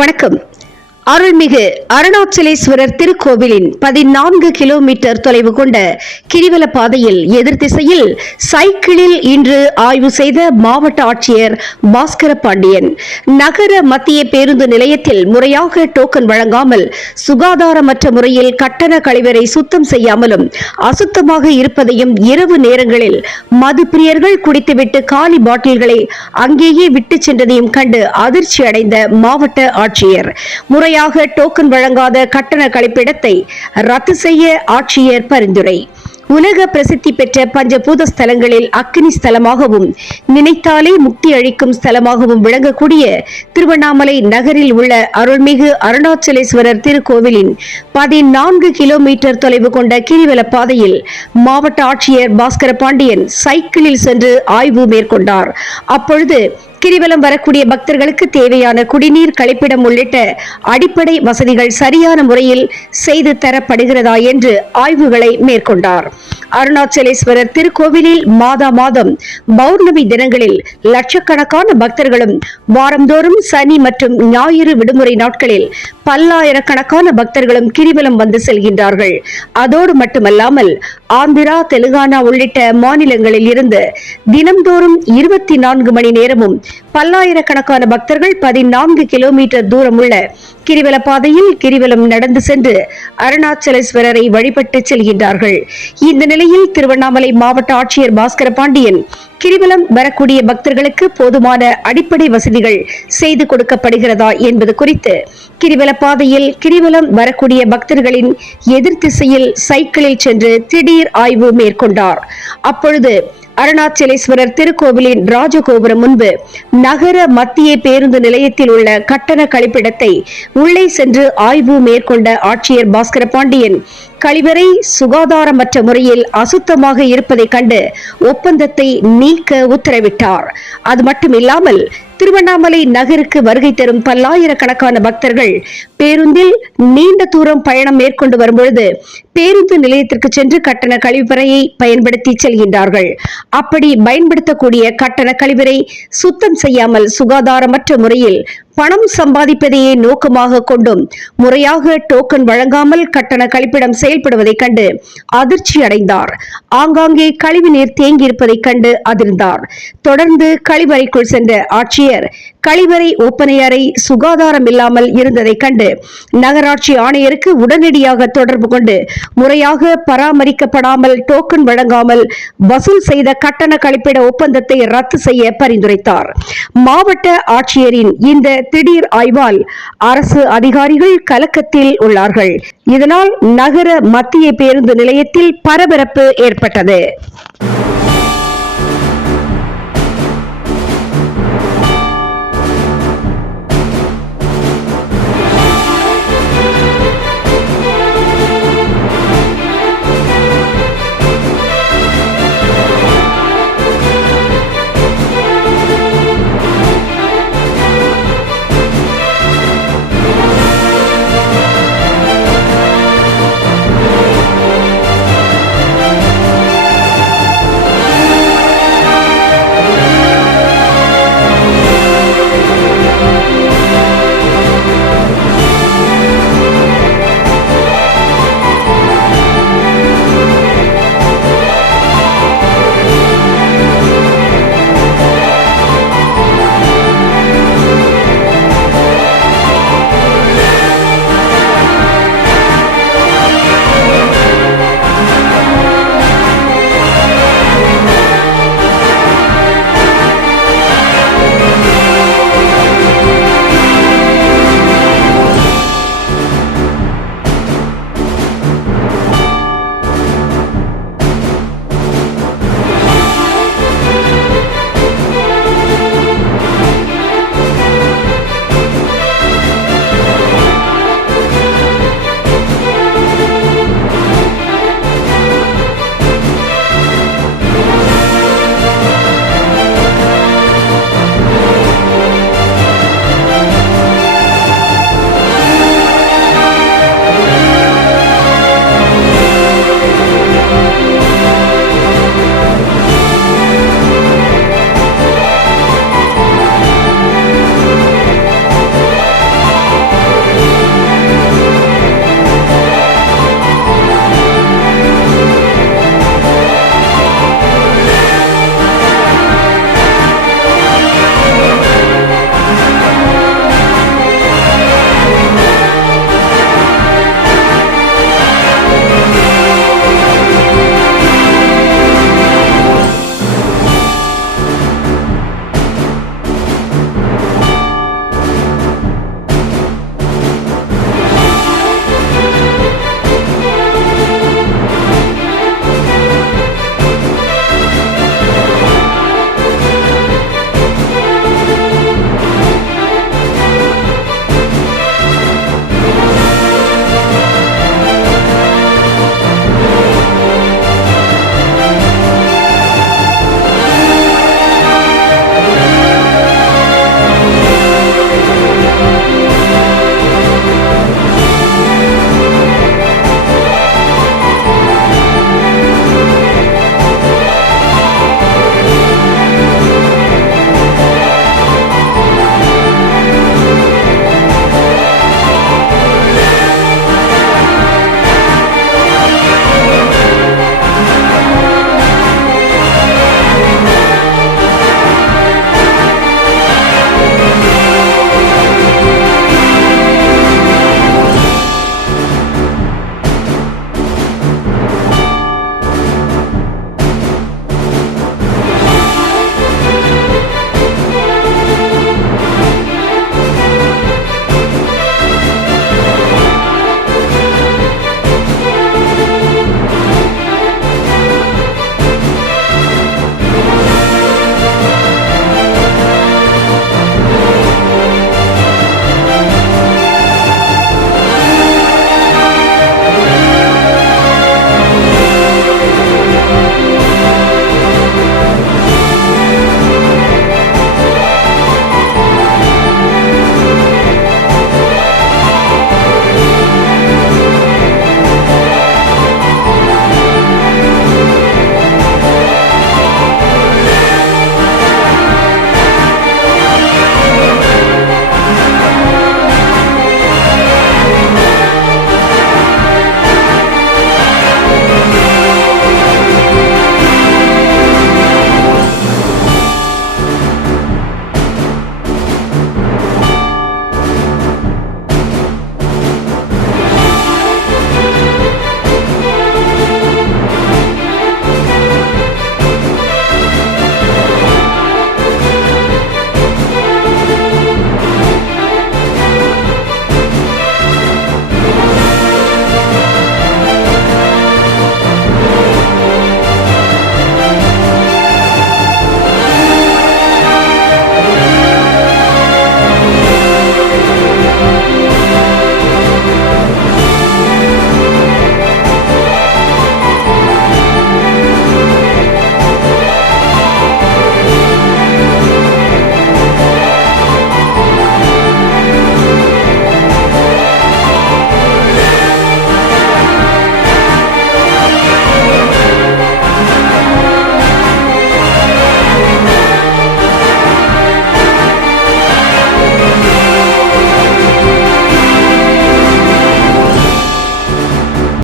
வணக்கம் அருள்மிகு அருணாச்சலேஸ்வரர் திருக்கோவிலின் பதினான்கு கிலோமீட்டர் தொலைவு கொண்ட கிரிவல பாதையில் எதிர்திசையில் சைக்கிளில் இன்று ஆய்வு செய்த மாவட்ட ஆட்சியர் பாஸ்கர பாண்டியன். நகர மத்திய பேருந்து நிலையத்தில் முறையாக டோக்கன் வழங்காமல் சுகாதாரமற்ற முறையில் கட்டண கழிவறை சுத்தம் செய்யாமலும் அசுத்தமாக இருப்பதையும் இரவு நேரங்களில் மது பிரியர்கள் குடித்துவிட்டு காலி பாட்டில்களை அங்கேயே விட்டு சென்றதையும் கண்டு அதிர்ச்சி அடைந்த மாவட்ட ஆட்சியர். முறையாக முறையாக டோக்கன் வழங்காத கட்டண கழிப்பிடத்தை ரத்து செய்ய ஆட்சியர் பரிந்துரை. உலக பிரசித்தி பெற்ற பஞ்சபூத ஸ்தலங்களில் அக்னி ஸ்தலமாகவும் நினைத்தாலே முக்தி அளிக்கும் ஸ்தலமாகவும் விளங்கக்கூடிய திருவண்ணாமலை நகரில் உள்ள அருள்மிகு அருணாச்சலேஸ்வரர் திருக்கோவிலின் பதினான்கு கிலோமீட்டர் தொலைவு கொண்ட கிரிவல பாதையில் மாவட்ட ஆட்சியர் பாஸ்கர பாண்டியன் சைக்கிளில் சென்று ஆய்வு மேற்கொண்டார். அப்பொழுது கிரிவலம் வரக்கூடிய பக்தர்களுக்கு தேவையான குடிநீர் கழிப்பிடம் உள்ளிட்ட அடிப்படை வசதிகள் சரியான முறையில் செய்து தரப்படுகிறதா என்று ஆய்வுகளை மேற்கொண்டார். அருணாச்சலேஸ்வரர் திருக்கோவிலில் மாதா மாதம் பௌர்ணமி தினங்களில் லட்சக்கணக்கான பக்தர்களும் வாரந்தோறும் சனி மற்றும் ஞாயிறு விடுமுறை நாட்களில் பல்லாயிரக்கணக்கான பக்தர்களும் கிரிவலம் வந்து செல்கின்றார்கள். அதோடு மட்டுமல்லாமல் ஆந்திரா தெலுங்கானா உள்ளிட்ட மாநிலங்களில் இருந்து தினம்தோறும் இருபத்தி நான்கு மணி நேரமும் பல்லாயிரக்கணக்கான பக்தர்கள் பதினான்கு கிலோமீட்டர் தூரம் உள்ள கிரிவல பாதையில் கிரிவலம் நடந்து சென்று அருணாச்சலேஸ்வரரை வழிபட்டு செல்கின்றார்கள். இந்த நிலையில் திருவண்ணாமலை மாவட்ட ஆட்சியர் பாஸ்கர பாண்டியன் கிரிவலம் வரக்கூடிய பக்தர்களுக்கு போதுமான அடிப்படை வசதிகள் செய்து கொடுக்கப்படுகிறதா என்பது குறித்து கிரிவல பாதையில் கிரிவலம் வரக்கூடிய பக்தர்களின் எதிர் திசையில் சைக்கிளில் சென்று திடீர் ஆய்வு மேற்கொண்டார். அப்பொழுது அருணாச்சலேஸ்வரர் திருக்கோவிலின் ராஜகோபுரம் முன்பு நகர மத்திய பேருந்து நிலையத்தில் உள்ள கட்டண கழிப்பிடத்தை உள்ளே சென்று ஆய்வு மேற்கொண்ட ஆட்சியர் பாஸ்கர பாண்டியன் கழிவறை சுகாதாரமற்ற முறையில் அசுத்தமாக இருப்பதைக் கண்டு ஒப்பந்தத்தை நீக்க உத்தரவிட்டார். அது மட்டுமில்லாமல் திருவண்ணாமலை நகருக்கு வருகை தரும் பல்லாயிரக்கணக்கான பக்தர்கள் பேருந்தில் நீண்ட தூரம் பயணம் மேற்கொண்டு வரும்பொழுது பேருந்து நிலையத்திற்கு சென்று கட்டண கழிவறையை பயன்படுத்தி செல்கின்றார்கள். அப்படி பயன்படுத்தக்கூடிய கட்டண கழிவறை சுத்தம் செய்யாமல் சுகாதாரமற்ற முறையில் பணம் சம்பாதிப்பதையே நோக்கமாக கொண்டும் முறையாக டோக்கன் வழங்காமல் கட்டண கழிப்பிடம் செயல்படுவதைக் கண்டு அதிர்ச்சி அடைந்தார் ஆங்காங்கே கழிவு நீர் தேங்கியிருப்பதைக் கண்டு அதிர்ந்தார். தொடர்ந்து கழிவறைக்குள் சென்ற ஆட்சியர் கழிவறை ஒப்பனை அறை சுகாதாரம் இல்லாமல் இருந்ததைக் கண்டு நகராட்சி ஆணையருக்கு உடனடியாக தொடர்பு கொண்டு முறையாக பராமரிக்கப்படாமல் டோக்கன் வழங்காமல் வசூல் செய்த கட்டண கழிப்பிட ஒப்பந்தத்தை ரத்து செய்ய பரிந்துரைத்தார். மாவட்ட ஆட்சியரின் இந்த திடீர் ஆய்வால் அரசு அதிகாரிகள் கலக்கத்தில் உள்ளார்கள். இதனால் நகர மத்திய பேருந்து நிலையத்தில் பரபரப்பு ஏற்பட்டது.